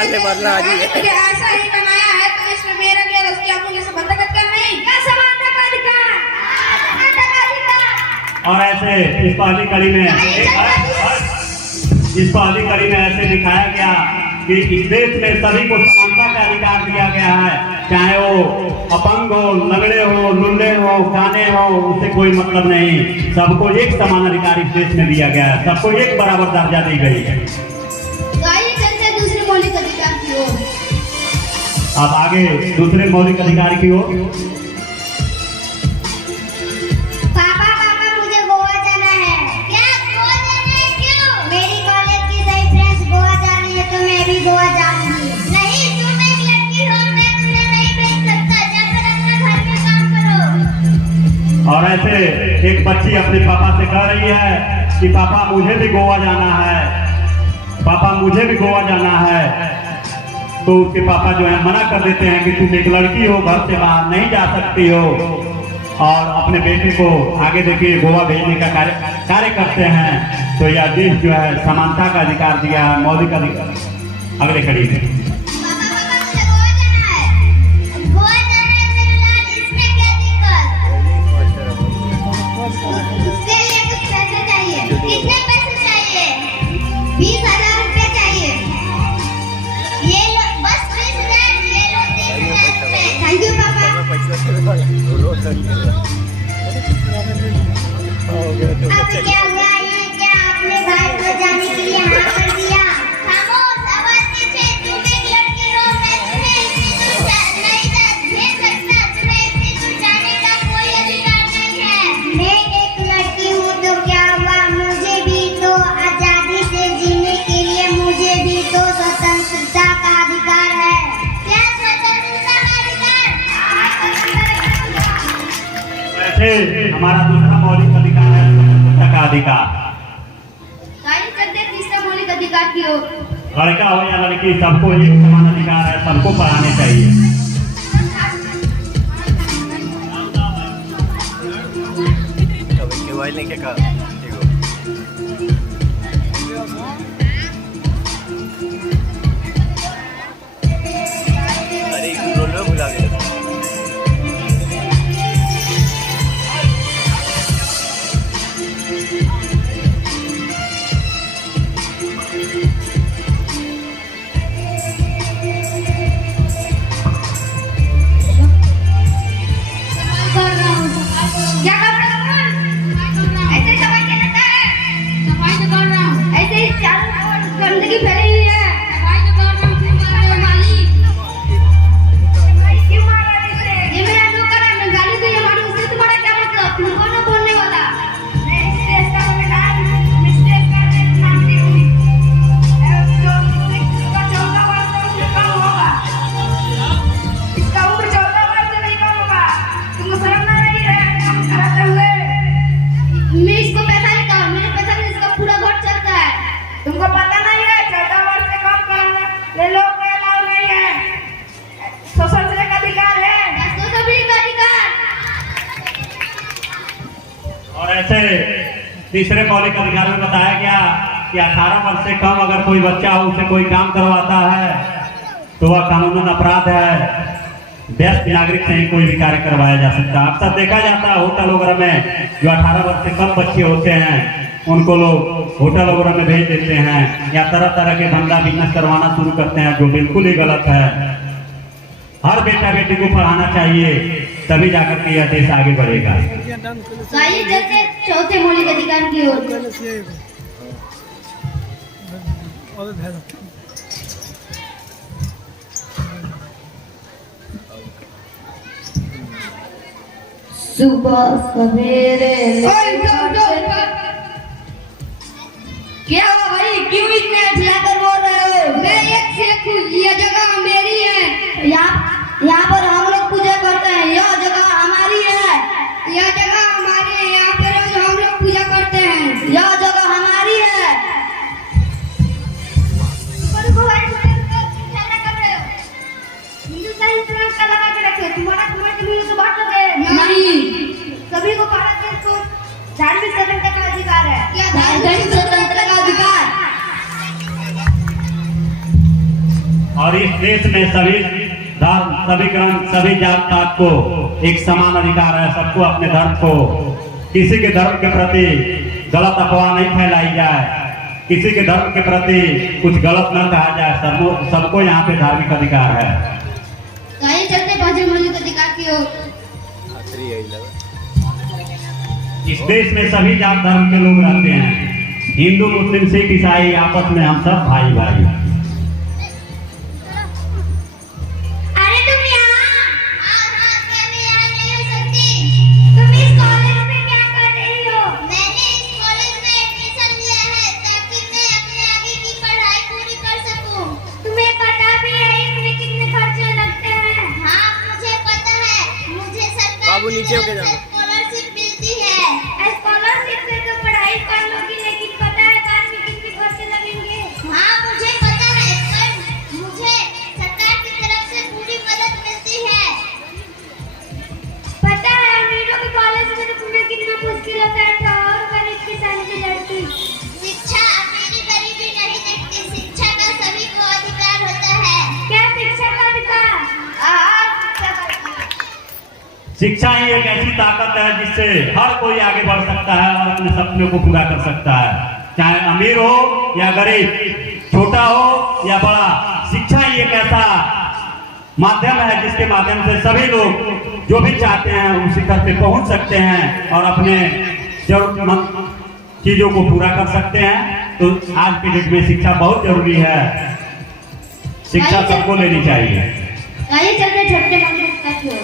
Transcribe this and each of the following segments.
डालने वाला आज है। मुझे ऐसा ही बनाया है तो इसमें मेरा क्या दोस्त, क्या मुझे से बंधक कर नहीं क्या समानता का अधिकार। और ऐसे इस पहली कड़ी में ऐसे दिखाया गया कि इस देश में सभी को समानता का अधिकार दिया गया है, चाहे वो अपंग हो, लंगड़े हो, लुल्ले हो, काने हो, उससे कोई मतलब नहीं। सबको एक समान अधिकार इस देश में दिया गया है, सबको एक बराबर दर्जा दी गई है। दूसरे मौलिक अधिकार की ओर। अब आगे दूसरे मौलिक अधिकार की ओर। पापा मुझे गोवा जाना है। क्या गोवा जाना है? क्यों? मेरी कॉलेज की सही फ्रेंड्स गोवा जा रही है तो मैं भी गोवा जाऊंगी। नहीं, तुम एक लड़की हो, मैं तुम्हें नहीं भेज सकता। जाकर अपना घर में काम करो। और ऐसे एक बच्ची अपने पापा से कह रही है कि पापा मुझे भी गोवा जाना है, पापा मुझे भी गोवा जाना है। तो उसके पापा जो है मना कर देते हैं कि तुम एक लड़की हो, घर से बाहर नहीं जा सकती हो। और अपने बेटे को आगे देखिए गोवा भेजने का कार्य करते हैं। तो यह देश जो है समानता का अधिकार दिया है, मौलिक अधिकार। अगले कड़ी में अब क्या हुआ? ये क्या आपने भाई को जाने के लिए हाँ कर दिया? खामोश, आवाज नीचे। तुम एक लड़की हो, मैं तुम्हें इतनी दूर नहीं भेज सकता। तुम्हें इतनी दूर जाने का कोई अधिकार नहीं है। मैं एक लड़की हूँ तो क्या हुआ? मुझे भी तो आजादी से जीने के लिए मुझे भी तो स्वतंत्रता का अधिकार है। क्या स्वतंत्रता का अधिकार? वैसे हमारा दूसरा मौलिक अधिकार है स्वतंत्रता का अधिकार। तीसरा मौलिक अधिकार की ओर। लड़का हो या लड़की, सबको एक समान अधिकार है, सबको पढ़ाने चाहिए। क्या कर रहा हूँ? ऐसे सफाई क्या करता है? सफाई तो कर रहा हूँ। ऐसे ही चारों ओर गंदगी फैली हुई है। सफाई तो कर रहा हूँ। क्यों मार रहे हो मालिक? क्यों मार रहा है इसे? ये मेरा नौकर है, मैं गाली तो ये मारूं, उससे तुम्हारा क्या मतलब? तुम कौन हो बोलने वाला? मैं इस देश का नागरिक हूँ। जो इसका 14 वर्ष से कम होगा, इसका उम्र 14 वर्ष से नहीं कम होगा। तुमको शर्म ना आई है काम कराते हुए? मैं इसको पैसा देता हूँ, मेरे पैसा से इसका पूरा घर चलता है। तुमको पता नहीं है 14 वर्ष से कम कराना ले लो, कोई अलाउ नहीं है। शोषण का अधिकार है, शोषण का अधिकार। और ऐसे तीसरे मौलिक अधिकार में बताया गया कि 18 वर्ष से कम अगर कोई बच्चा हो, उसे कोई काम करवाता है तो वह कानूनन अपराध है। वयस्क नागरिक से ही कोई भी कार्य करवाया जा सकता है। अक्सर देखा जाता है होटल वगैरह में जो 18 वर्ष से कम बच्चे होते हैं उनको लोग होटल वगैरह में भेज देते हैं या तरह तरह के धंधा बिजनेस करवाना शुरू करते हैं, जो बिल्कुल ही गलत है। हर बेटा बेटी को पढ़ाना चाहिए, तभी जाकर के यह देश आगे बढ़ेगा। जैसे चौथे मौलिक अधिकार की ओर। सुबह सवेरे क्या हुआ भाई? क्यों इतने चिल्लाकर बोल रहे हो? मैं एक से एक ये जगह मेरी है। यहाँ पर हम लोग पूजा करते हैं। यह जगह हमारी है। यह जगह हमारी है। यहाँ पर रोज हम लोग पूजा करते हैं। यह जगह हमारी है। हिंदुस्तान का लगा के रखे। तुम्हारा तुम्हारे बात नहीं। सभी को भारत देश को धार्मिक स्वतंत्रता और इस देश में सभी धर्म, सभी ग्रंथ, सभी जात पात को एक समान अधिकार है। सबको अपने धर्म को, किसी के धर्म के प्रति गलत अफवाह नहीं फैलाई जाए, किसी के धर्म के प्रति कुछ गलत न कहा जाए। सबको यहाँ पे धार्मिक अधिकार है। आइए चलते हैं मौलिक अधिकार की ओर। इस देश में सभी जात धर्म के लोग रहते हैं, हिंदू, मुस्लिम, सिख, ईसाई, आपस में हम सब भाई भाई। अरे तुम यहाँ? हाँ, क्या मैं यहाँ नहीं हो सकती? तुम इस कॉलेज में क्या कर रही हो? मैंने इस कॉलेज में एडमिशन लिया है ताकि मैं अपने आगे की पढ़ाई पूरी कर सकूं। तुम्हें पता भी है इसमें कितने खर्चे लगते हैं? हाँ, मुझे पता है। मुझे सरकार बाबू नीचे होके जाओ। स्कॉलरशिप मिलती है। स्कॉलरशिप से तो पढ़ाई कर लोगी, लेकिन पता है बाद में कितने खर्चे लगेंगे? हाँ, मुझे पता है, पर मुझे सरकार की तरफ से पूरी मदद मिलती है। पता है अमीरों के कॉलेज में तो तुम्हें कितना मुश्किल होता है और गरीब किसान की लड़की। शिक्षा अमीरी गरीबी नहीं देखती, शिक्षा का सभी को अधिकार होता है। क्या शिक्षा का अधिकार? शिक्षा ही एक ऐसी ताकत है जिससे हर कोई आगे बढ़ सकता है और अपने सपनों को पूरा कर सकता है, चाहे अमीर हो या गरीब, छोटा हो या बड़ा। शिक्षा ही एक ऐसा माध्यम है जिसके माध्यम से सभी लोग जो भी चाहते हैं उस शिखर पे पहुंच सकते हैं और अपने जरूरतमंद चीजों को पूरा कर सकते हैं। तो आज के डेट में शिक्षा बहुत जरूरी है, शिक्षा सबको लेनी चाहिए। आइए चलते छोटे मंदिर की ओर।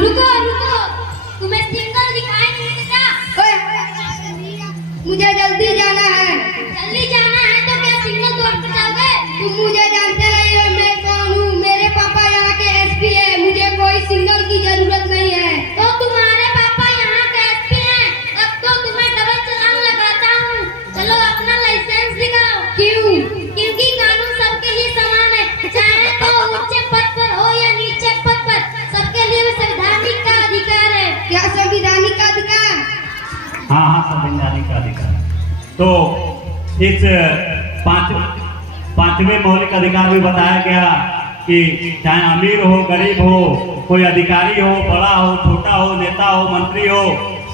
रुको रुको, तुम्हें सिग्नल दिखाई नहीं देता? मुझे जल्दी जाना है। जल्दी जाना है तो क्या सिग्नल तोड़ कर जाओगे? तुम मुझे जानते नहीं हो, मैं कौन हूँ? मेरे पापा यहाँ के एसपी है, मुझे कोई सिग्नल की जरूरत नहीं है। तो तुम्हारे पापा यहाँ के एसपी हैं? तब तो तुम्हें डबल चालान लगाता हूँ। चलो अपना लाइसेंस दिखाओ। क्यों? क्योंकि कानून सबके लिए समान है, चाहे तो ऊंचे पद पर हो या नीचे पद पर, सबके लिए संवैधानिक का अधिकार है। क्या संवैधानिक का अधिकार? हाँ हाँ, संवैधानिक का अधिकार। तो इस पांचवें मौलिक अधिकार में बताया गया कि चाहे अमीर हो, गरीब हो, कोई अधिकारी हो, बड़ा हो, छोटा हो, नेता हो, मंत्री हो,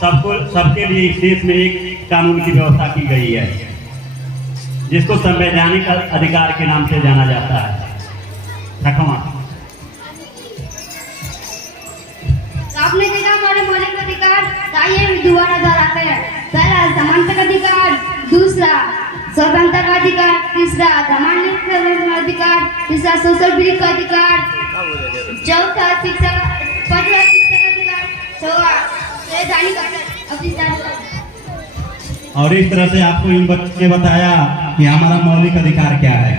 सबके लिए इस देश में एक कानून की व्यवस्था की गई है जिसको संवैधानिक अधिकार के नाम से जाना जाता है। आपने देखा हमारे मौलिक अधिकार, आइए दोबारा दोहराते हैं। पहला समानता का अधिकार, दूसरा स्वतंत्रता का अधिकार, तीसरा धर्मांतरण का अधिकार, तीसरा सोशल वृत्ति का अधिकार, चौथा शिक्षा, पांचवा शिक्षा का अधिकार, छठा संवैधानिक अधिकार। और इस तरह से आपको इन बच्चे ने बताया कि हमारा मौलिक अधिकार क्या है।